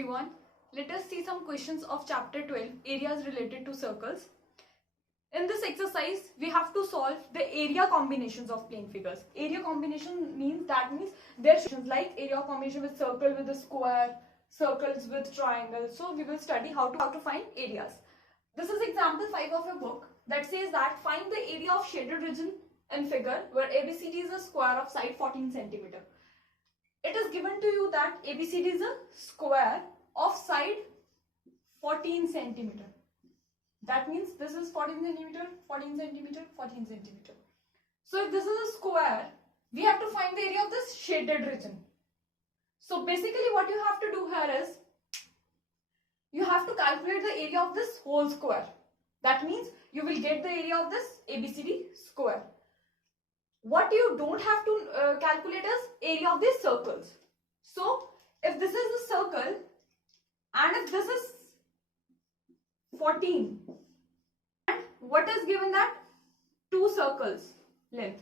Everyone, let us see some questions of chapter 12, areas related to circles. In this exercise, we have to solve the area combinations of plane figures. Area combination means there's like area combination with circle with a square, circles with triangles. So we will study how to find areas. This is example 5 of your book that says that find the area of shaded region in figure where ABCD is a square of side 14 centimeter. It is given to you that ABCD is a square of side 14 centimeter. That means this is 14 centimeter, 14 centimeter, 14 centimeter. So if this is a square, we have to find the area of this shaded region. So basically what you have to do here is, you have to calculate the area of this whole square. That means you will get the area of this ABCD square. What you don't have to calculate is area of these circles. So if this is a circle and if this is 14 and what is given that 2 circles length.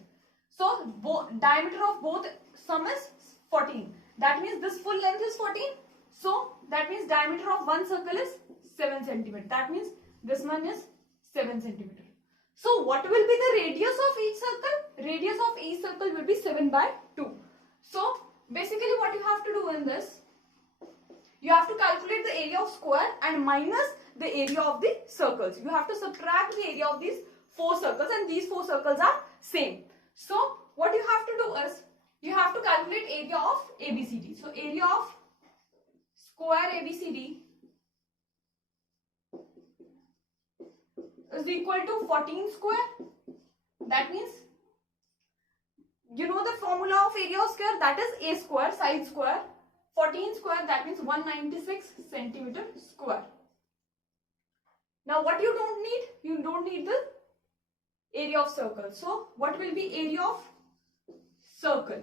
So diameter of both sum is 14. That means this full length is 14. So that means diameter of one circle is 7 centimeter. That means this one is 7 centimeter. So what will be the radius of each circle? Radius of each circle will be 7 by 2. So basically what you have to do in this, you have to calculate the area of square and minus the area of the circles. You have to subtract the area of these 4 circles and these 4 circles are same. So what you have to do is, you have to calculate area of ABCD. So area of square ABCD is equal to 14 square. That means, you know the formula of area of square, that is a square, side square. 14 square, that means 196 centimeter square. Now what you don't need the area of circle. So what will be area of circle?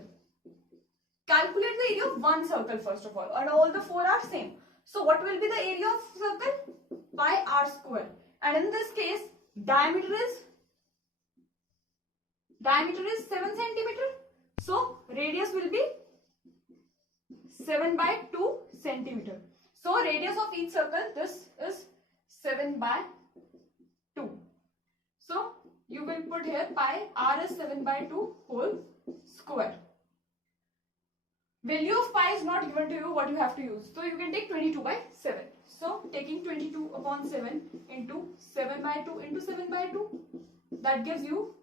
Calculate the area of one circle first of all, and all the 4 are same. So what will be the area of circle? Pi r square. And in this case, diameter is 7 centimeter. So radius will be 7 by 2 centimeter. So radius of each circle, this is 7 by 2. So you will put here pi r is 7 by 2 whole square. Value of pi is not given to you, what you have to use. So you can take 22 by 7. So taking 22 upon 7 into 7 by 2 into 7 by 2, that gives you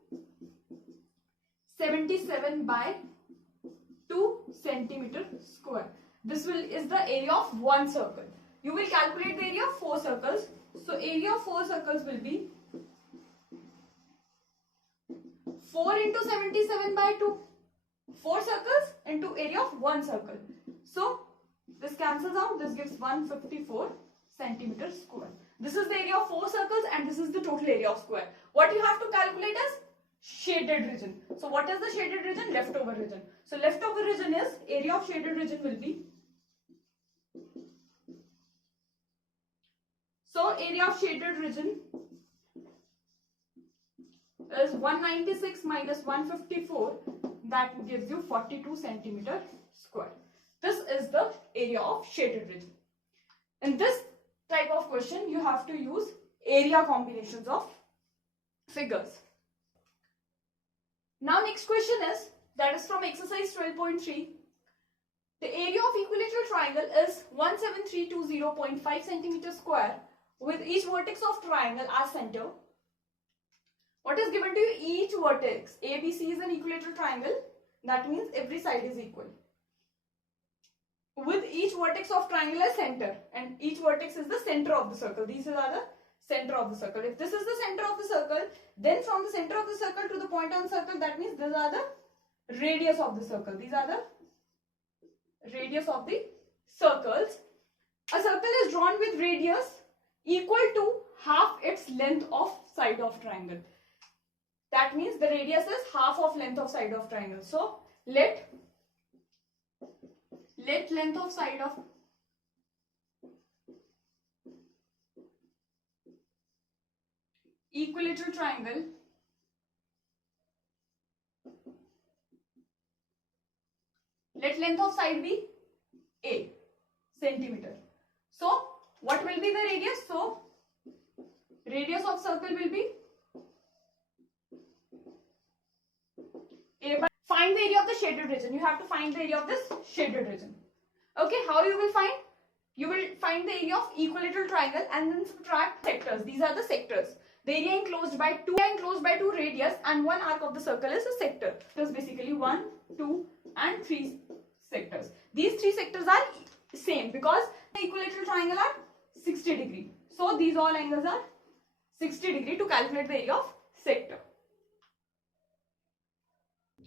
77 by 2 centimeter square. This is the area of one circle. You will calculate the area of 4 circles. So area of 4 circles will be 4 into 77 by 2. 4 circles into area of one circle. So this cancels out. This gives 154 centimeter square. This is the area of 4 circles and this is the total area of square. What you have to calculate is shaded region. So what is the shaded region? Leftover region. So leftover region is, area of shaded region will be, so area of shaded region is 196 minus 154, that gives you 42 centimeter square. This is the area of shaded region. In this type of question, you have to use area combinations of figures. Now next question is, that is from exercise 12.3. The area of equilateral triangle is 17320.5 centimeter square with each vertex of triangle as center. What is given to you? Each vertex. ABC is an equilateral triangle. That means every side is equal. With each vertex of triangle as center, and each vertex is the center of the circle. These are the center of the circle. If this is the center of the circle, then from the center of the circle to the point on the circle, that means these are the radius of the circle. These are the radius of the circles. A circle is drawn with radius equal to half its length of side of triangle. That means the radius is half of length of side of triangle. So let length of side of equilateral triangle Let length of side be A centimeter. circle will be A by. Find the area of the shaded region. You have to find the area of this shaded region. Okay, how you will find? You will find the area of equilateral triangle and then subtract sectors. These are the sectors. The area enclosed by two radius and one arc of the circle is a sector. There's basically 1, 2 and 3 sectors. These 3 sectors are same because the equilateral triangle are 60 degree. So these all angles are 60 degree to calculate the area of sector.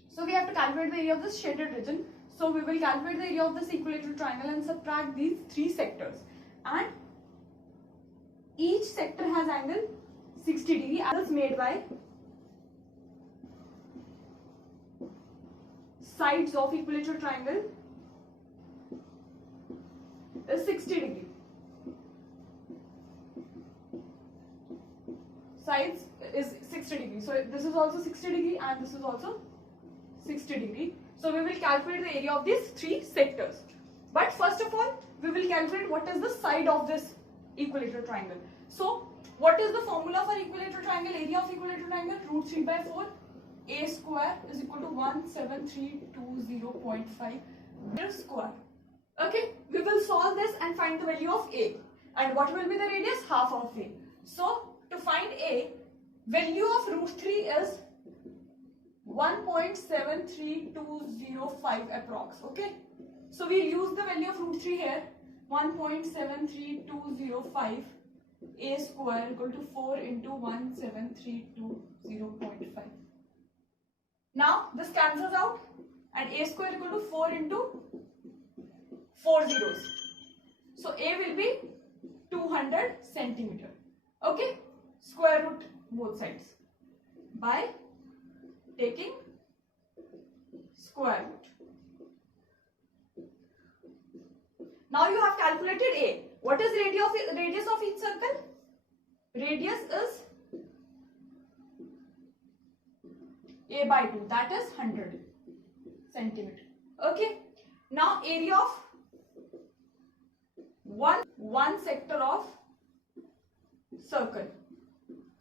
So we have to calculate the area of this shaded region. So we will calculate the area of this equilateral triangle and subtract these 3 sectors. And each sector has angle 60 degree. Angles made by sides of equilateral triangle is 60 degree. Sides is 60 degree. So this is also 60 degree and this is also 60 degree. So we will calculate the area of these 3 sectors. But first of all, we will calculate what is the side of this equilateral triangle. So what is the formula for equilateral triangle? Area of equilateral triangle root 3 by 4. A square is equal to 17320.5 meter square. Okay, we will solve this and find the value of A. And what will be the radius? Half of A. So to find A, value of root 3 is 1.73205 approx. Okay, so we'll use the value of root 3 here. 1.73205 A square equal to 4 into 17320.5. Now this cancels out and A square equal to 4 into 4 zeros. So A will be 200 centimeter. Okay, square root both sides by taking square root. Now you have calculated A. What is radius of each circle? Radius is A by 2, that is 100 centimeter. Okay. Now area of one sector of circle.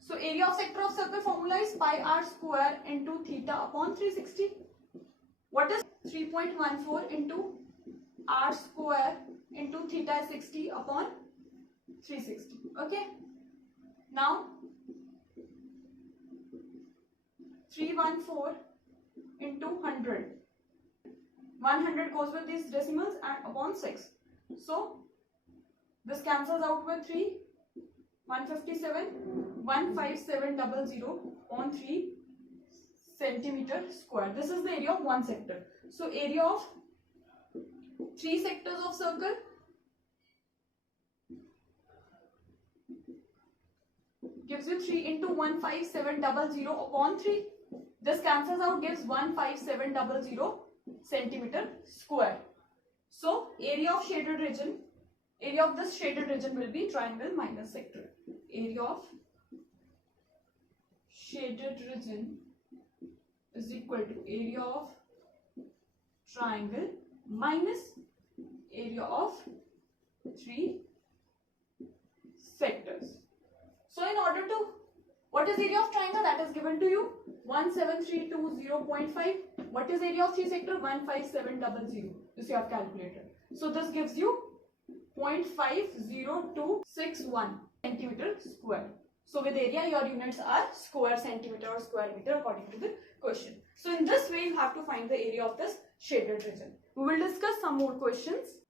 So area of sector of circle formula is pi r square into theta upon 360. What is 3.14 into r square into theta is 60 upon 360. Okay. Now 314 into 100. 100 goes with these decimals and upon 6. So this cancels out with 3. 157, 15700 on 3 centimeter square. This is the area of one sector. So area of 3 sectors of circle gives you 3 into 15700 upon 3. This cancels out, gives 15700 centimeter square. So area of shaded region, area of this shaded region will be triangle minus sector. Area of shaded region is equal to area of triangle minus area of 3 sectors. So in order to, what is area of triangle? That is given to you 17320.5. What is area of 3 sector? 15700. This you have calculated. So this gives you 0.50261 centimeter square. So with area, your units are square centimeter or square meter according to the question. So in this way, you have to find the area of this shaded region. We will discuss some more questions.